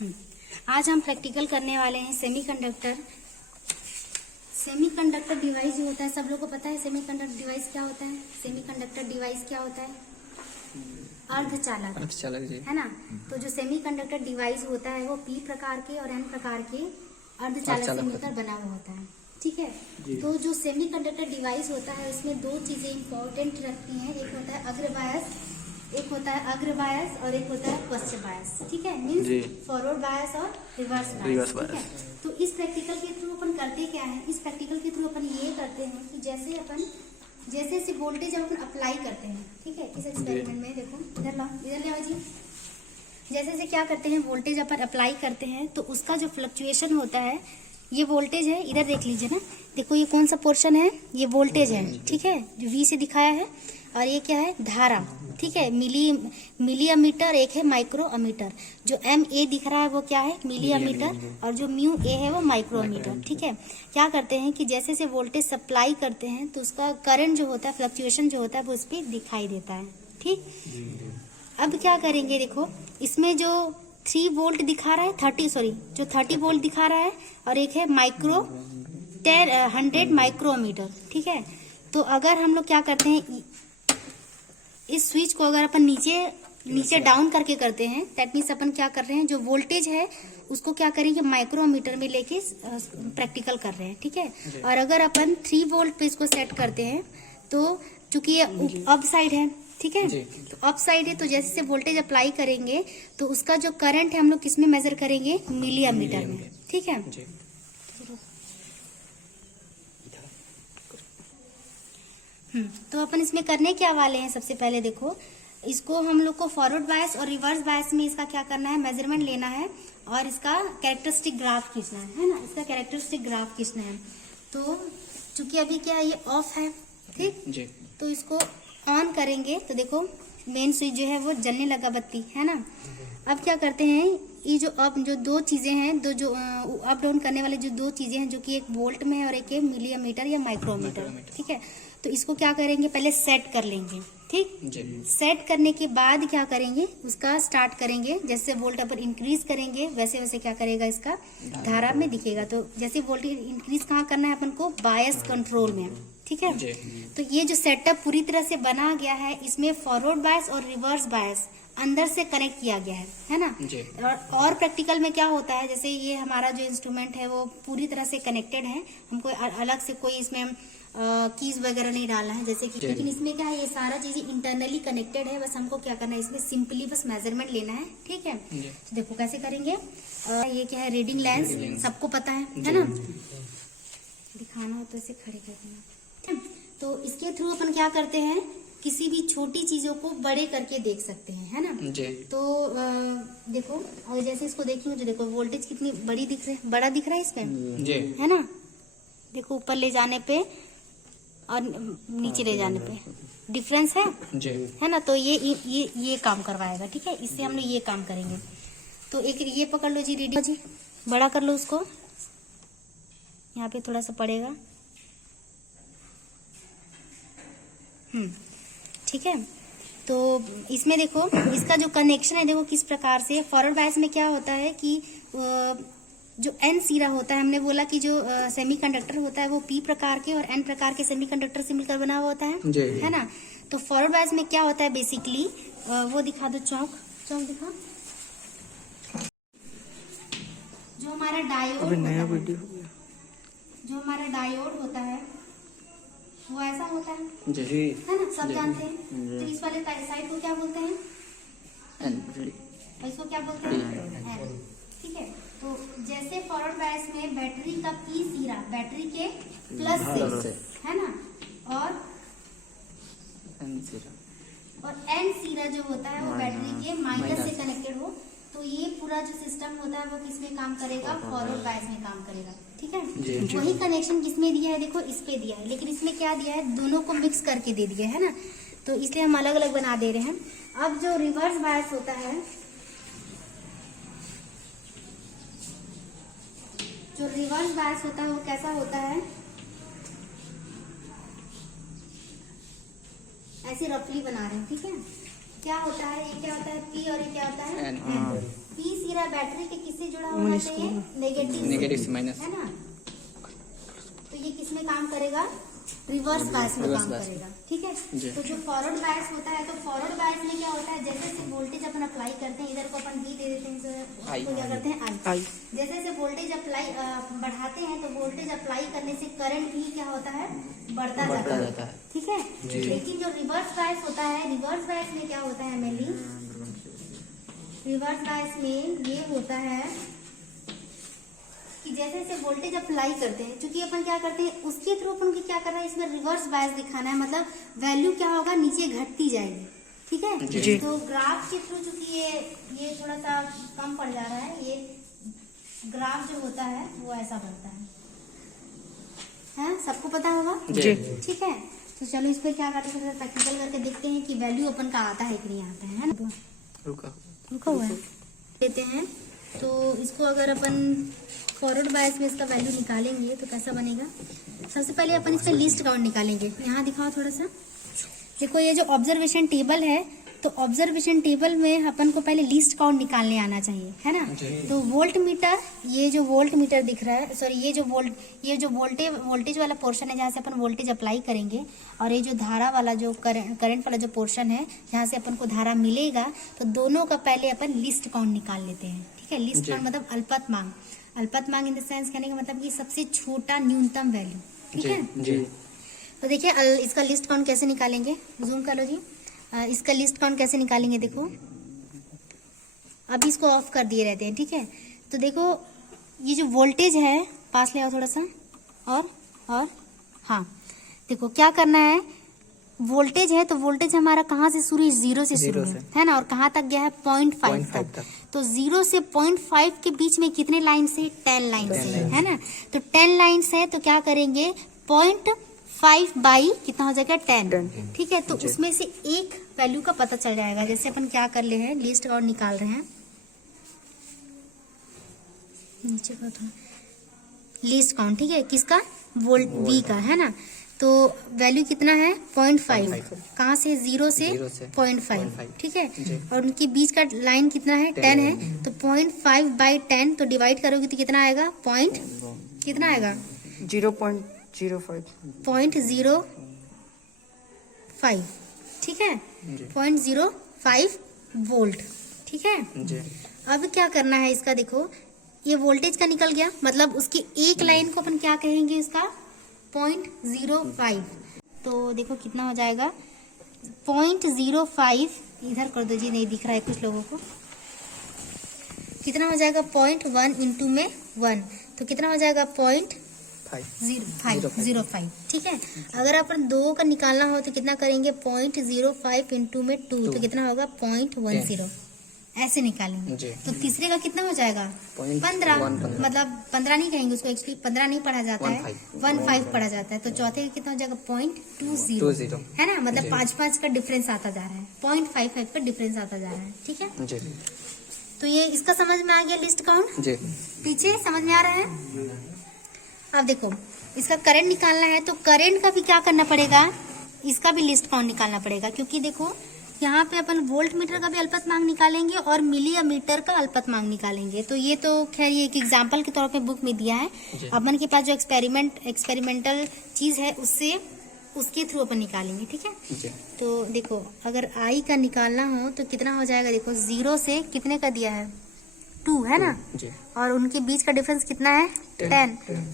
आज हम प्रैक्टिकल करने वाले हैं सेमीकंडक्टर डिवाइस जो होता है, सब लोगों को पता है सेमीकंडक्टर डिवाइस क्या होता है। सेमीकंडक्टर डिवाइस क्या होता है? अर्धचालक जी, है ना। तो जो सेमीकंडक्टर डिवाइस होता है वो पी प्रकार के और एन प्रकार के अर्धचालक से मिलकर बना हुआ होता है, ठीक है। तो जो सेमीकंडक्टर डिवाइस होता है उसमें दो चीजें इंपॉर्टेंट रखती हैं, एक होता है अग्र बायस, एक होता है अग्र बायस और एक होता है पश्चिम बायस, ठीक है। मीन्स फॉरवर्ड बायस और रिवर्स बायस, ठीक है। तो इस प्रैक्टिकल के थ्रू अपन करते क्या है, इस प्रैक्टिकल के थ्रू अपन ये करते हैं कि जैसे वोल्टेज अपन अप्लाई करते हैं, ठीक है। इस एक्सपेरिमेंट में देखो, इधर लाओ जी। जैसे क्या करते हैं, वोल्टेज अपन अप्लाई करते हैं तो उसका जो फ्लक्चुएशन होता है, ये वोल्टेज है, इधर देख लीजिए ना, देखो ये कौन सा पोर्शन है, ये वोल्टेज है, ठीक है, जो V से दिखाया है। और ये क्या है, धारा, ठीक है, मिली अमीटर, एक है माइक्रो अमीटर। जो MA दिख रहा है वो क्या है, मिली अमीटर, और जो म्यू A है वो माइक्रो अमीटर, ठीक है। क्या करते हैं कि जैसे से वोल्टेज सप्लाई करते हैं तो उसका करंट जो होता है, फ्लक्चुएशन जो होता है वो उस पर दिखाई देता है, ठीक। अब क्या करेंगे, देखो इसमें जो 3 वोल्ट दिखा रहा है, 30 वोल्ट दिखा रहा है, और एक है 100 माइक्रोमीटर, ठीक है। तो अगर हम लोग क्या करते हैं, इस स्विच को अगर अपन नीचे डाउन करके करते हैं, दैट मीन्स अपन क्या कर रहे हैं, जो वोल्टेज है उसको क्या करेंगे, माइक्रोमीटर में लेके प्रैक्टिकल कर रहे हैं, ठीक है। और अगर अपन 3 वोल्ट पे इसको सेट करते हैं तो चूंकि ये अप साइड है, ठीक है, तो अप साइड है, तो जैसे से वोल्टेज अप्लाई करेंगे तो उसका जो करंट है हम लोग किसमें मेजर करेंगे, मिली अमीटर में, ठीक है। तो अपन इसमें करने क्या वाले हैं, सबसे पहले देखो, इसको हम लोग को फॉरवर्ड बायस और रिवर्स बायस में इसका क्या करना है, मेजरमेंट लेना है और इसका कैरेक्टरिस्टिक ग्राफ खींचना है ना, इसका कैरेक्टरिस्टिक ग्राफ खींचना है। तो चूंकि अभी क्या है, ये ऑफ है, ठीक, तो इसको ऑन करेंगे तो देखो मेन स्विच जो है वो जलने लगा, बत्ती, है ना। अब क्या करते हैं, ये जो दो चीजें हैं, जो अप डाउन करने वाले जो दो चीजें हैं, जो कि एक वोल्ट में है और एक मिली अमीटर या माइक्रोमीटर, ठीक है। तो इसको क्या करेंगे, पहले सेट कर लेंगे, ठीक। सेट करने के बाद क्या करेंगे, उसका स्टार्ट करेंगे, जैसे वोल्ट अपन इंक्रीज करेंगे वैसे वैसे क्या करेगा, इसका धारा में दिखेगा। तो जैसे वोल्टेज इंक्रीज कहाँ करना है अपन को, बायस कंट्रोल में, ठीक है। तो ये जो सेटअप पूरी तरह से बना गया है, इसमें फॉरवर्ड बायस और रिवर्स बायस अंदर से कनेक्ट किया गया है ना। और प्रैक्टिकल में क्या होता है, जैसे ये हमारा जो इंस्ट्रूमेंट है वो पूरी तरह से कनेक्टेड है, हमको अलग से कोई इसमें कीज वगैरह नहीं डालना है, जैसे कि, लेकिन इसमें क्या है, ये सारा चीजें इंटरनली कनेक्टेड है, बस हमको क्या करना है, इसमें सिंपली बस मेजरमेंट लेना है, ठीक है। तो देखो कैसे करेंगे, ये क्या है, रीडिंग लेंस, सबको पता है ना, दिखाना हो तो इसे खड़े कर देना। तो इसके थ्रू अपन क्या करते हैं, किसी भी छोटी चीजों को बड़े करके देख सकते हैं, है ना। तो देखो, और जैसे इसको देखिए, जो देखो वोल्टेज कितनी बड़ी दिख रही है, बड़ा दिख रहा है इसमें, है ना। देखो ऊपर ले जाने पे और नीचे ले जाने पे डिफरेंस है ना। तो ये काम करवाएगा, ठीक है। इससे हम लोग ये काम करेंगे। तो एक ये पकड़ लो जी, रीडिंग जी, बड़ा कर लो उसको, यहाँ पे थोड़ा सा पड़ेगा, ठीक है। तो इसमें देखो इसका जो कनेक्शन है, देखो किस प्रकार से, फॉरवर्ड बायस में क्या होता है कि जो N सिरा होता है, हमने बोला कि जो सेमीकंडक्टर होता है वो P प्रकार के और N प्रकार के सेमीकंडक्टर से मिलकर बना हुआ होता है ना। तो फॉरवर्ड बायस में क्या होता है, बेसिकली वो दिखा दो, चौक दिखा, जो हमारा डायोड होता है वो ऐसा होता है ना, सब जानते हैं। तो इस वाले साइड को क्या बोलते हैं, इसको क्या बोलते हैं, ठीक है। तो जैसे फॉरवर्ड बायस में बैटरी का P सिरा बैटरी के प्लस से, है ना, और N सिरा जो होता है वो बैटरी के माइनस से कनेक्टेड हो, तो ये पूरा जो सिस्टम होता है वो किसमें काम करेगा, फॉरवर्ड बायस में काम करेगा, ठीक है। वही कनेक्शन किसमें दिया है, देखो इस पे दिया है, लेकिन इसमें क्या दिया है, दोनों को मिक्स करके दे दिया है ना, तो इसलिए हम अलग अलग बना दे रहे हैं। अब जो रिवर्स बायस होता है, वो कैसा होता है, ऐसे रफली बना रहे हैं, ठीक है। क्या होता है, ये क्या होता है, P और ये क्या होता है, N। पी सिरा बैटरी के किससे जुड़ा होना चाहिए? नेगेटिव से, माइनस, है ना। तो ये किसमें काम करेगा? रिवर्स बायस में काम करेगा, ठीक है। तो जो फॉरवर्ड बायस होता है, तो फॉरवर्ड बायस में क्या होता है, जैसे जैसे वोल्टेज अपन अप्लाई करते हैं, इधर को अपन V दे देते हैं, तो क्या करते हैं आई। जैसे जैसे वोल्टेज अप्लाई बढ़ाते हैं, तो वोल्टेज अप्लाई करने से करंट भी क्या होता है? बढ़ता जाता है, ठीक है। लेकिन जो रिवर्स बायस होता है, रिवर्स बायस में क्या होता है मेनली? रिवर्स बायस में ये होता है कि जैसे जैसे वोल्टेज अप्लाई करते हैं, क्योंकि अपन क्या करते हैं उसके थ्रू अपन को क्या करना है, इसमें रिवर्स बायस दिखाना है, मतलब वैल्यू क्या होगा, नीचे घटती जाएगी, ठीक है जी। तो ग्राफ के थ्रू चूंकि ये थोड़ा सा कम पड़ जा रहा है, ये ग्राफ जो होता है वो ऐसा बनता है, सबको पता होगा जी, ठीक है। तो चलो इस पे क्या करते हैं, प्रैक्टिकल करके देखते हैं कि वैल्यू अपन का आता है कि नहीं आता है ना। रुका हुआ है, लेते हैं। तो इसको अगर अपन फॉरवर्ड बायस में इसका वैल्यू निकालेंगे तो कैसा बनेगा? सबसे पहले अपन इसका लिस्ट काउंट निकालेंगे। यहाँ दिखाओ थोड़ा सा, देखो ये जो ऑब्जर्वेशन टेबल है, तो ऑब्जर्वेशन टेबल में अपन को पहले लिस्ट काउंट निकालने आना चाहिए, है ना। तो वोल्ट मीटर, ये जो वोल्ट मीटर दिख रहा है, सॉरी ये जो वोल्टेज वाला पोर्शन है जहाँ से अपन वोल्टेज अप्लाई करेंगे, और ये जो धारा वाला जो करंट वाला जो पोर्शन है जहाँ से अपन को धारा मिलेगा, तो दोनों का पहले अपन लिस्ट काउंट निकाल लेते हैं, ठीक है। लिस्ट काउंट मतलब अल्पतमांक इन द सेंस कहने का मतलब कि सबसे छोटा न्यूनतम वैल्यू, ठीक है। तो देखिए इसका लिस्ट काउंट कैसे निकालेंगे, जूम कर लो जी। इसका लिस्ट काउंट कैसे निकालेंगे, देखो अभी इसको ऑफ कर दिए रहते हैं, ठीक है। तो देखो ये जो वोल्टेज है, पास ले आओ थोड़ा सा, और हाँ देखो क्या करना है, वोल्टेज है तो वोल्टेज हमारा कहाँ से शुरू है? 0 से शुरू है ना, और कहाँ तक गया है? 0.5 तक। तो 0 से 0.5 के बीच में कितने लाइन से? 10 लाइन से, है ना। तो 10 लाइन है तो क्या करेंगे, 0.5 बाई कितना हो जाएगा? 10, ठीक है। तो उसमें से एक वैल्यू का पता चल जाएगा। जैसे अपन क्या कर ले हैं, लिस्ट और निकाल रहे हैं, नीचे का थोड़ा लिस्ट काउंट, ठीक है, किसका? वोल्ट V का, है ना। तो वैल्यू कितना है? 0.5। कहाँ से? 0 से 0.5, ठीक है। और उनके बीच का लाइन कितना है? 10 है। तो 0.5 बाई 10 तो डिवाइड करोगे तो कितना आएगा? कितना आएगा? 0.05, 0.05, ठीक है, 0.05 वोल्ट, ठीक है। अब क्या करना है इसका, देखो ये वोल्टेज का निकल गया, मतलब उसकी एक लाइन को अपन क्या कहेंगे, इसका 0.05। तो देखो कितना हो जाएगा, 0.05 इधर कर दो जी, नहीं दिख रहा है कुछ लोगों को। कितना हो जाएगा? 0.1 इंटू में 1, तो कितना हो जाएगा? 0.05, ठीक है। अगर अपन 2 का निकालना हो तो कितना करेंगे? 0.05 इंटू में 2, तो कितना होगा? 0.10, ऐसे निकालेंगे। तो तीसरे का कितना हो जाएगा? 15, मतलब 15 नहीं कहेंगे उसको, एक्चुअली 15 नहीं पढ़ा जाता है, 15 पढ़ा जाता है। तो चौथे का कितना हो जाएगा? 0.20, है ना, मतलब 5 का डिफरेंस आता जा रहा है, 0.55 का डिफरेंस आता जा रहा है, ठीक है। तो ये इसका समझ में आ गया लिस्ट काउंट, पीछे समझ में आ रहा है। अब देखो इसका करंट निकालना है, तो करंट का भी क्या करना पड़ेगा, इसका भी लिस्ट काउंट निकालना पड़ेगा, क्योंकि देखो यहाँ पे अपन वोल्ट मीटर का भी अल्पतमांक निकालेंगे और मिली मीटर का अल्पतमांक निकालेंगे। तो ये तो खैर ये एक एग्जाम्पल के तौर पे बुक में दिया है, अपन के पास जो एक्सपेरिमेंटल चीज है उसके थ्रू अपन निकालेंगे, ठीक है। तो देखो अगर आई का निकालना हो तो कितना हो जाएगा, देखो 0 से कितने का दिया है? 2, है ना, और उनके बीच का डिफरेंस कितना है? 10,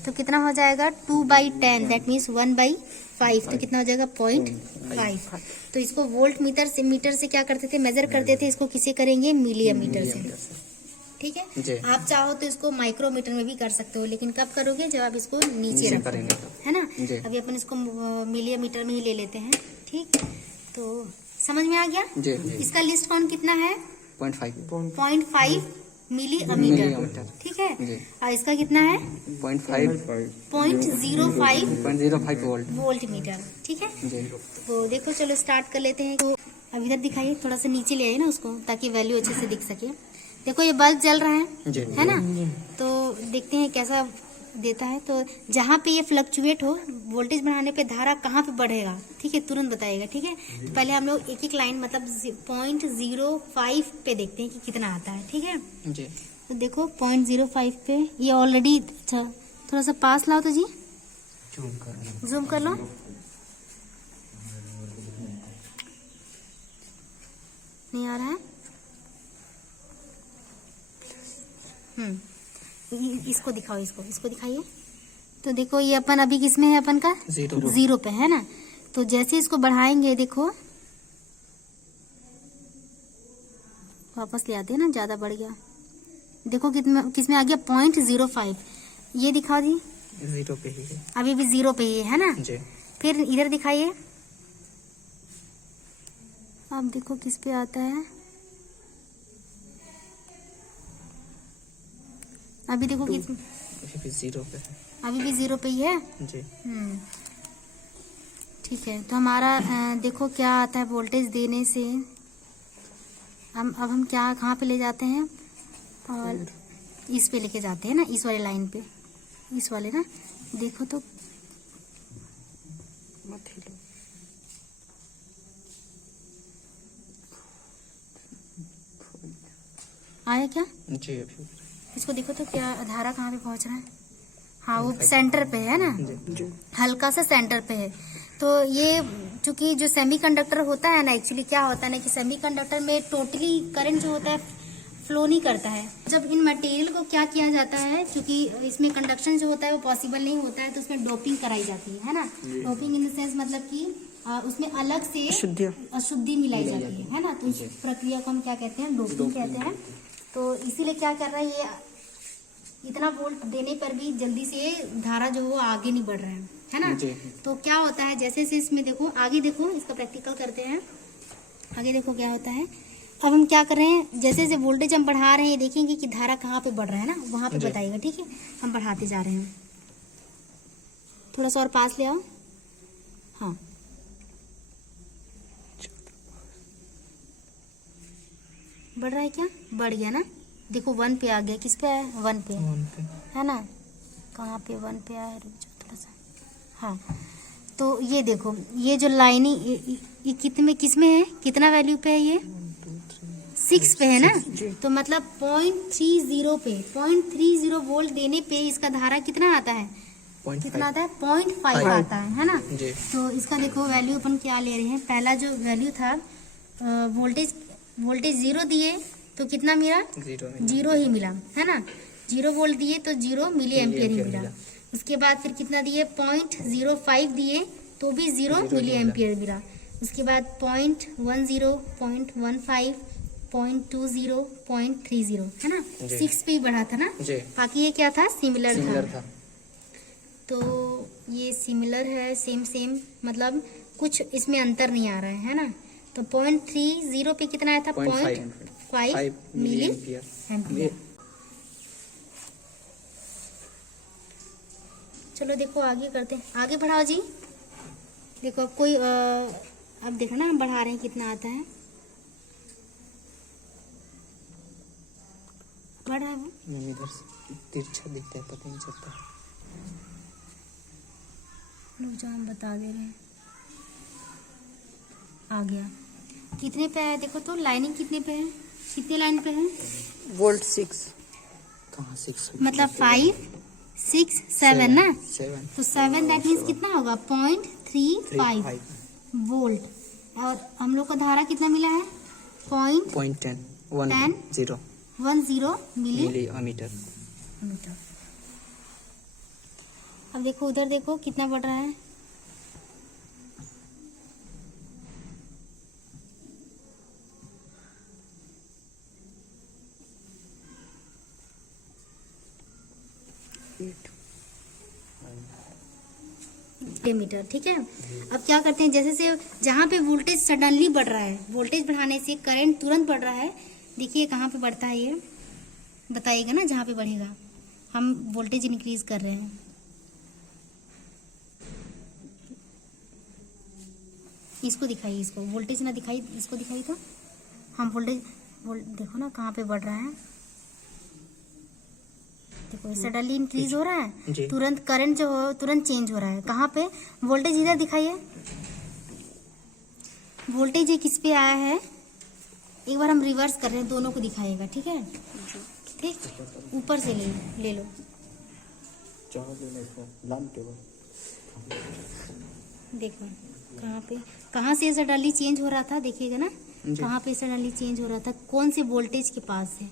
तो कितना हो जाएगा? 2/10, दैट मीन्स 1/5, तो कितना हो जाएगा? 0.5। तो इसको वोल्ट मीटर से क्या करते थे? मेजर करते थे। इसको किसे करेंगे? मिलीमीटर से, ठीक है। आप चाहो तो इसको माइक्रोमीटर में भी कर सकते हो, लेकिन कब करोगे? जब आप इसको नीचे रखोगे, है ना। अभी अपन इसको मिलीमीटर में ही ले लेते हैं, ठीक। तो समझ में आ गया। इसका लिस्ट काउंट कितना है? 0.5 मिलीमीटर, ठीक है। और इसका कितना है? 0.05 वोल्ट मीटर, ठीक है। तो देखो चलो स्टार्ट कर लेते हैं। तो अब इधर दिखाइए, थोड़ा सा नीचे ले आइए ना उसको, ताकि वैल्यू अच्छे से दिख सके। देखो ये बल्ब जल रहा है ना, तो देखते हैं कैसा देता है, तो जहाँ पे ये फ्लक्चुएट हो, वोल्टेज बढ़ाने पे धारा कहाँ पे बढ़ेगा, ठीक है, तुरंत बताइएगा, ठीक है। तो पहले हम लोग एक एक लाइन मतलब 0.05 पे देखते हैं कि कितना आता है, ठीक है जी। तो देखो 0.05 पे ये ऑलरेडी, अच्छा थोड़ा सा पास लाओ तो जी, जूम कर लो। नहीं आ रहा है। इसको दिखाओ, इसको दिखाइए। तो देखो ये अपन अभी किसमें है, अपन का 0 पे है ना। तो जैसे इसको बढ़ाएंगे, देखो वापस ले आते हैं ना, ज्यादा बढ़ गया। देखो किसमें आ गया 0.05। ये दिखाओ जी, 0 पे ही है, अभी भी 0 पे ही है ना जी। फिर इधर दिखाइए, अब देखो किस पे आता है। अभी देखो किस, अभी भी 0 पे है, अभी भी 0 पे ही है। जी। ठीक है, तो हमारा देखो क्या आता है वोल्टेज देने से। अब हम क्या कहाँ पे ले जाते हैं, और इस पे लेके जाते हैं ना, इस वाले लाइन पे, इस वाले ना। देखो तो आया क्या, जी। अभी इसको देखो तो क्या धारा कहाँ पे पहुंच रहा है। हाँ वो सेंटर पे है ना, जी। हल्का सा सेंटर पे है। तो ये चूंकि जो सेमीकंडक्टर होता है ना, एक्चुअली क्या होता है ना कि सेमीकंडक्टर में टोटली करंट जो होता है फ्लो नहीं करता है। जब इन मटेरियल को क्या किया जाता है, क्योंकि इसमें कंडक्शन जो होता है वो पॉसिबल नहीं होता है, तो उसमें डोपिंग कराई जाती है ना। डोपिंग इन द सेंस मतलब कि उसमें अलग से अशुद्धि मिलाई जाती है ना। तो इस प्रक्रिया को हम क्या कहते हैं, डोपिंग कहते हैं। तो इसीलिए क्या कर रहा है, ये इतना वोल्ट देने पर भी जल्दी से धारा जो वो आगे नहीं बढ़ रहा है ना। तो क्या होता है, जैसे से इसमें देखो, आगे देखो, इसका प्रैक्टिकल करते हैं। आगे देखो क्या होता है। अब हम क्या कर रहे हैं, जैसे जैसे वोल्टेज हम बढ़ा रहे हैं, देखेंगे कि धारा कहाँ पे बढ़ रहा है ना, वहां पे बताइएगा, ठीक है। हम बढ़ाते जा रहे हैं, थोड़ा सा और पास ले आओ। हाँ बढ़ रहा है क्या, बढ़ गया ना। देखो 1 पे आ गया, किस पे है, 1 पे है ना। कहाँ पे 1 पे आया, रुक जाओ थोड़ा सा। हाँ तो ये देखो, ये जो लाइनिंग ये कितने किस में है, कितना वैल्यू पे है, ये 6 पे है ना। तो मतलब 0.30 पे 0.30 वोल्ट देने पे इसका धारा कितना आता है, कितना आता है 0.5 आता है ना। तो इसका देखो वैल्यू अपन क्या ले रहे हैं। पहला जो वैल्यू था वोल्टेज 0 दिए तो कितना मिला, 0 ही मिला है ना। 0 वोल्ट दिए तो 0 मिली एम्पियर ही मिला। उसके बाद फिर कितना दिए, 0.05 दिए तो भी 0 मिली एम्पियर मिला। उसके बाद 0.10, 0.15, 0.20, 0.30 है ना। 6 पे ही बढ़ा था ना। बाकी ये क्या था, सिमिलर था। तो ये सिमिलर है, सेम मतलब कुछ इसमें अंतर नहीं आ रहा है ना। तो 0.30 पे कितना आया था, 0.5 मिली एम्पियर। चलो देखो आगे करते हैं, आगे बढ़ाओ जी। देखो अब कोई अब देखो ना, हम बढ़ा रहे हैं कितना आता है, बढ़ रहा है वो। इधर से तिरछा दिखता है, पता नहीं चलता। रुक जाओ, हम बता दे रहे हैं। आ गया, कितने पे है देखो तो, लाइनिंग कितने पे है, कितने लाइन पे है, वोल्ट 6। कहाँ 6, मतलब 5, 6, 7 ना। 7 तो 7 दैट मीन्स कितना होगा, 0.35 वोल्ट। और हम लोग को धारा कितना मिला है, 0.10 मिली एमीटर। अब देखो उधर देखो कितना बढ़ रहा है, मीटर, ठीक है। अब क्या करते हैं, जैसे से जहाँ पे वोल्टेज सडनली बढ़ रहा है, वोल्टेज बढ़ाने से करंट तुरंत बढ़ रहा है। देखिए कहाँ पे बढ़ता है, ये बताइएगा ना जहाँ पे बढ़ेगा। हम वोल्टेज इंक्रीज कर रहे हैं, इसको दिखाइए, इसको वोल्टेज ना दिखाई, इसको दिखाई तो हम वोल्टेज देखो ना कहाँ पे बढ़ रहा है। देखो सडनली इंक्रीज हो रहा है, जी। तुरंत करंट जो हो तुरंत चेंज हो रहा है। कहाँ पे वोल्टेज, इधर दिखाइए वोल्टेज ये किस पे आया है। एक बार हम रिवर्स कर रहे हैं, दोनों को दिखाइएगा, ठीक है। ठीक, ऊपर से ले लो। देखो कहाँ से सडनली चेंज हो रहा था, देखिएगा ना, जी। कहाँ पे सडनली चेंज हो रहा था, कौन से वोल्टेज के पास है।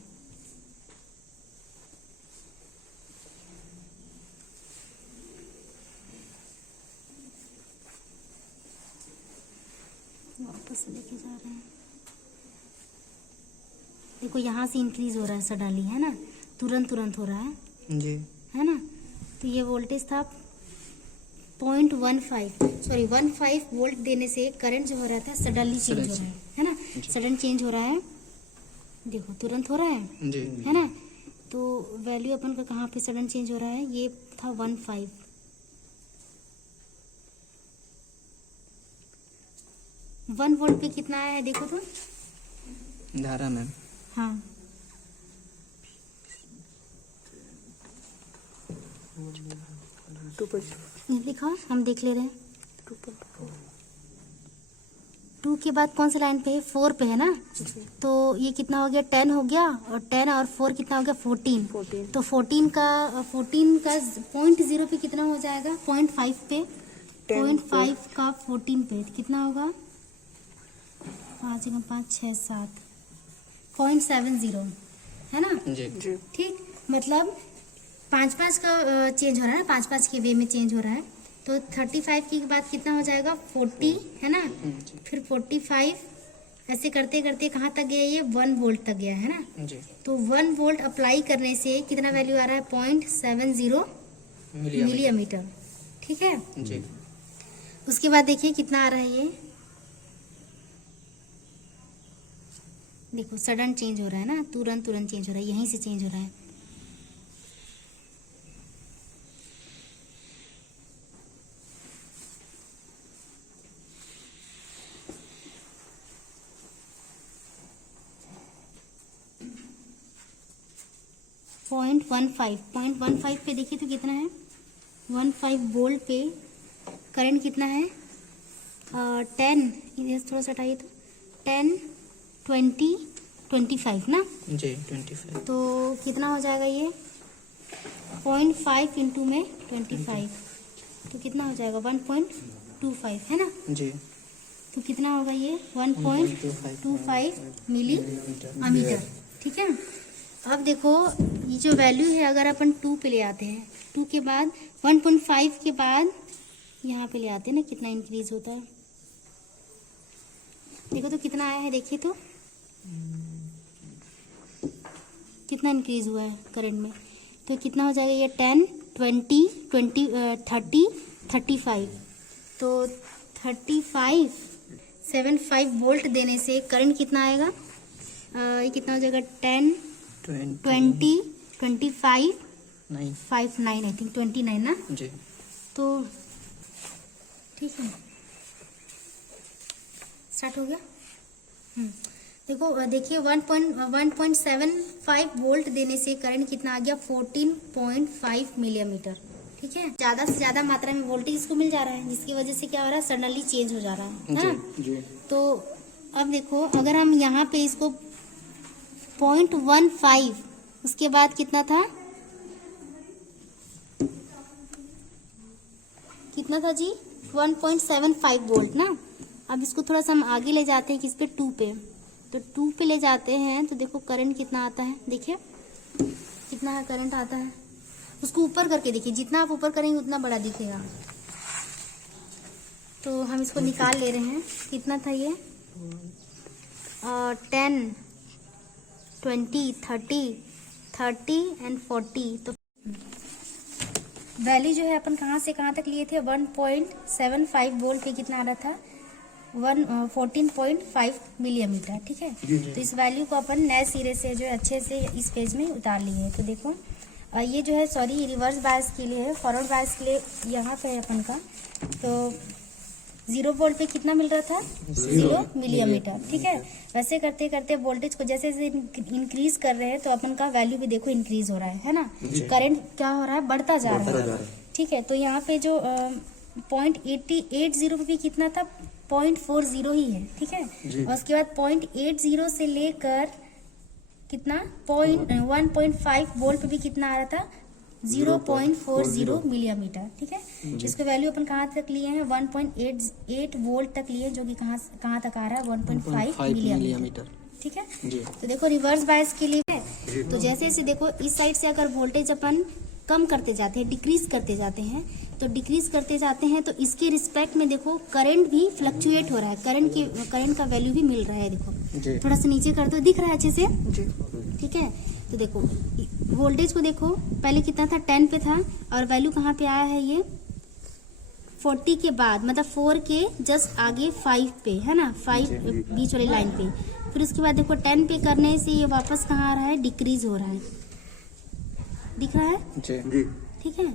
वापस लेके जा रहे हैं, देखो यहाँ से इंक्रीज हो रहा है सडनली, है ना, तुरंत हो रहा है जी। है ना। तो ये वोल्टेज था 15 वोल्ट देने से करंट जो हो रहा था सडनली चेंज हो रहा है ना, सडन चेंज हो रहा है, देखो तुरंत हो रहा है, जी। है ना। तो वैल्यू अपन का कहाँ पे सडन चेंज हो रहा है, ये था 15 1 वोल्ट पे कितना आया है देखो तो। धारा मैम हाँ, लिखा हम देख ले रहे हैं। 2 के बाद कौन सा लाइन पे है, 4 पे है ना। तो ये कितना हो गया, 10 हो गया, और 10 और 4 कितना हो गया, 14। तो 14 का 0.0 पे कितना हो जाएगा, 0.5 पे, 0.5 का 14 पे कितना होगा, 5 5 6 7 0.70 है ना। जी। ठीक, मतलब 5 का चेंज हो रहा है ना, 5 के वे में चेंज हो रहा है। तो 35 के बाद कितना हो जाएगा, 40 है ना, फिर 45, ऐसे करते करते कहाँ तक गया, ये 1 वोल्ट तक गया है ना। जी। तो 1 वोल्ट अप्लाई करने से कितना वैल्यू आ रहा है, 0.70 मिलीमीटर, ठीक है। जी। उसके बाद देखिए कितना आ रहा है, ये देखो सडन चेंज हो रहा है ना, तुरंत चेंज हो रहा है, यहीं से चेंज हो रहा है। पॉइंट 15 पे देखिए तो कितना है, 15 वोल्ट पे करंट कितना है, 10, इधर थोड़ा सा हटाइए तो, 10 20 25 ना। जी 25। तो कितना हो जाएगा ये, 0.5 इंटू में 25, तो कितना हो जाएगा 1.25 है ना। जी। तो कितना होगा ये 1.25 मिलीमीटर, ठीक है। अब देखो ये जो वैल्यू है, अगर अपन 2 पे ले आते हैं, 2 के बाद 1.5 के बाद यहाँ पे ले आते हैं ना, कितना इंक्रीज होता है, देखो तो कितना आया है, देखिए तो कितना इंक्रीज हुआ है करंट में। तो कितना हो जाएगा ये 10 20 30 35, तो 75 वोल्ट देने से करंट कितना आएगा, ये कितना हो जाएगा, 10 20 25 9 आई थिंक 29 ना। जी। तो ठीक है, स्टार्ट हो गया। देखो देखिए 1.75 वोल्ट देने से करंट कितना आ गया, 14.5 मिलीमीटर, ठीक है। ज्यादा से ज्यादा मात्रा में वोल्टेज इसको मिल जा रहा है, जिसकी वजह से क्या हो रहा है, सडनली चेंज हो जा रहा है ना। जी। तो अब देखो अगर हम यहाँ पे इसको 0.15, उसके बाद कितना था, कितना था जी, 1.75 वोल्ट ना। अब इसको थोड़ा सा हम आगे ले जाते हैं, किस पे, 2 पे। तो 2 पे ले जाते हैं तो देखो करंट कितना आता है, देखिए कितना है करंट आता है। उसको ऊपर करके देखिए, जितना आप ऊपर करेंगे उतना बड़ा दिखेगा। तो हम इसको निकाल ले रहे हैं, कितना था ये, 10 20 30 एंड 40। तो वैल्यू जो है अपन कहाँ से कहाँ तक लिए थे, 1.75 वोल्ट पे कितना आ रहा था, 14.5 मिलीमीटर, ठीक है। तो इस वैल्यू को अपन नए सिरे से जो है अच्छे से इस पेज में उतार लिए है। तो देखो ये जो है, सॉरी, रिवर्स बायस के लिए है, फॉरवर्ड बायस के लिए यहाँ पे है अपन का। तो 0 वोल्ट पे कितना मिल रहा था 0 मिलीमीटर। ठीक है, वैसे करते करते वोल्टेज को जैसे जैसे इंक्रीज कर रहे हैं तो अपन का वैल्यू भी देखो इंक्रीज हो रहा है ना, करंट क्या हो रहा है, बढ़ता जा रहा है। ठीक है, तो यहाँ पे जो 0.80 पे भी कितना था 0.40 ही है। ठीक है, और उसके बाद 0.80 से लेकर कितना 1.5 वोल्ट पे भी कितना आ रहा था 0.40 मिलीमीटर। ठीक है, इसका वैल्यू अपन कहाँ तक लिए हैं 1.88 वोल्ट तक लिए, जो कि कहाँ तक आ रहा है 1.5 मिलीमीटर। ठीक है, तो देखो रिवर्स बायस के लिए है, तो जैसे जैसे देखो इस साइड से अगर वोल्टेज अपन कम करते जाते हैं, डिक्रीज करते जाते हैं, तो डिक्रीज करते जाते हैं तो इसके रिस्पेक्ट में देखो करंट भी फ्लक्चुएट हो रहा है, करंट का वैल्यू भी मिल रहा है। देखो थोड़ा सा नीचे कर दो, दिख रहा है अच्छे से। ठीक है, तो देखो वोल्टेज को देखो पहले कितना था 10 पे था, और वैल्यू कहाँ पे आया है ये 40 के बाद, मतलब 4 के जस्ट आगे 5 पे है ना, 5 बीच वाली लाइन पे। फिर उसके बाद देखो 10 पे करने से ये वापस कहाँ आ रहा है, डिक्रीज हो रहा है, दिख रहा है जी। ठीक है,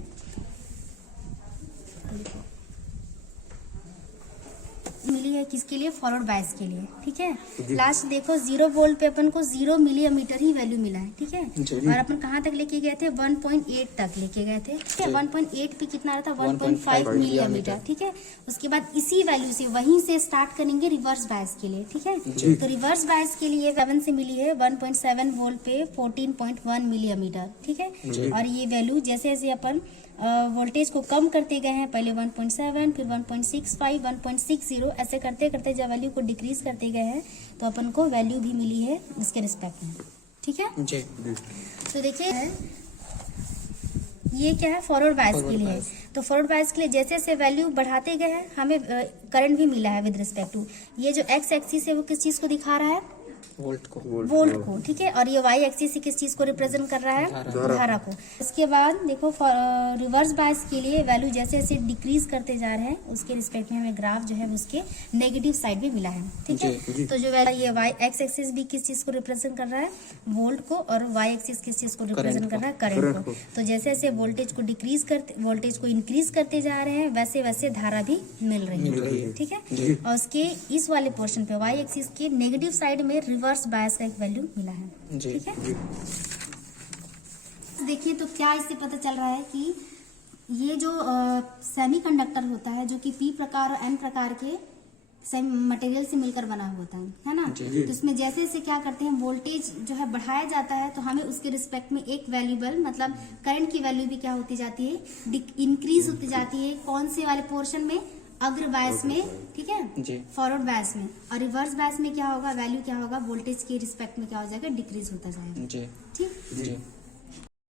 मिली है किसके लिए, फॉरवर्ड बायस के लिए। ठीक है, लास्ट देखो 0 वोल्ट पे अपन को 0 मिलीमीटर ही वैल्यू मिला है। ठीक है, और अपन कहाँ तक लेके गए थे 1.8 तक लेके गए थे। ठीक है, 1.8 पे कितना रहा था 1.5 मिलीमीटर। ठीक है, उसके बाद इसी वैल्यू से वहीं से स्टार्ट करेंगे रिवर्स बायस के लिए। ठीक है, तो रिवर्स बायस के लिए 7 से मिली है 1.7 वोल्ट पे 14.1 मिलीमीटर। ठीक है, और ये वैल्यू जैसे जैसे अपन वोल्टेज को कम करते गए हैं, पहले 1.7 फिर 1.65 1.60, ऐसे करते करते जब वैल्यू को डिक्रीज करते गए हैं तो अपन को वैल्यू भी मिली है इसके रिस्पेक्ट में। ठीक है जी, तो देखिए ये क्या है फॉरवर्ड बायस के लिए। तो फॉरवर्ड बायस के लिए जैसे जैसे वैल्यू बढ़ाते गए हैं हमें करंट भी मिला है विद रिस्पेक्ट टू, ये जो एक्स एक्सिस है वो किस चीज को दिखा रहा है, वोल्ट को। ठीक है, और ये वाई एक्सिस किस चीज को रिप्रेजेंट कर रहा है, धारा को। इसके बाद देखो रिवर्स बायस के लिए वैल्यू जैसे जैसे डिक्रीज करते जा रहे हैं उसके रिस्पेक्ट में हमें ग्राफ जो है उसके नेगेटिव साइड भी मिला है। ठीक है, तो जो ये वाई एक्स एक्सिस भी किस चीज को रिप्रेजेंट कर रहा है, वोल्ट को, और वाई एक्सिस किस चीज को रिप्रेजेंट कर रहा है, करंट को। तो जैसे जैसे वोल्टेज को इंक्रीज करते जा रहे हैं वैसे वैसे धारा भी मिल रही है। ठीक है, और उसके इस वाले पोर्शन पे वाई एक्सिस के नेगेटिव साइड में रिवर्स बायस का एक वैल्यू मिला है। ठीक है, देखिए तो क्या इससे पता चल रहा है कि ये जो सेमीकंडक्टर होता है जो कि पी प्रकार और एन प्रकार के मटेरियल से मिलकर बना होता है ना, तो इसमें जैसे जैसे क्या करते हैं वोल्टेज जो है बढ़ाया जाता है तो हमें उसके रिस्पेक्ट में एक वैल्यूबल मतलब करंट की वैल्यू भी क्या होती जाती है, इंक्रीज होती जाती है। कौन से वाले पोर्शन में, अग्र बायस में, ठीक है, फॉरवर्ड बायस में। और रिवर्स बायस में क्या होगा, वैल्यू क्या होगा, वोल्टेज के रिस्पेक्ट में क्या हो जाएगा, डिक्रीज होता जाएगा। ठीक।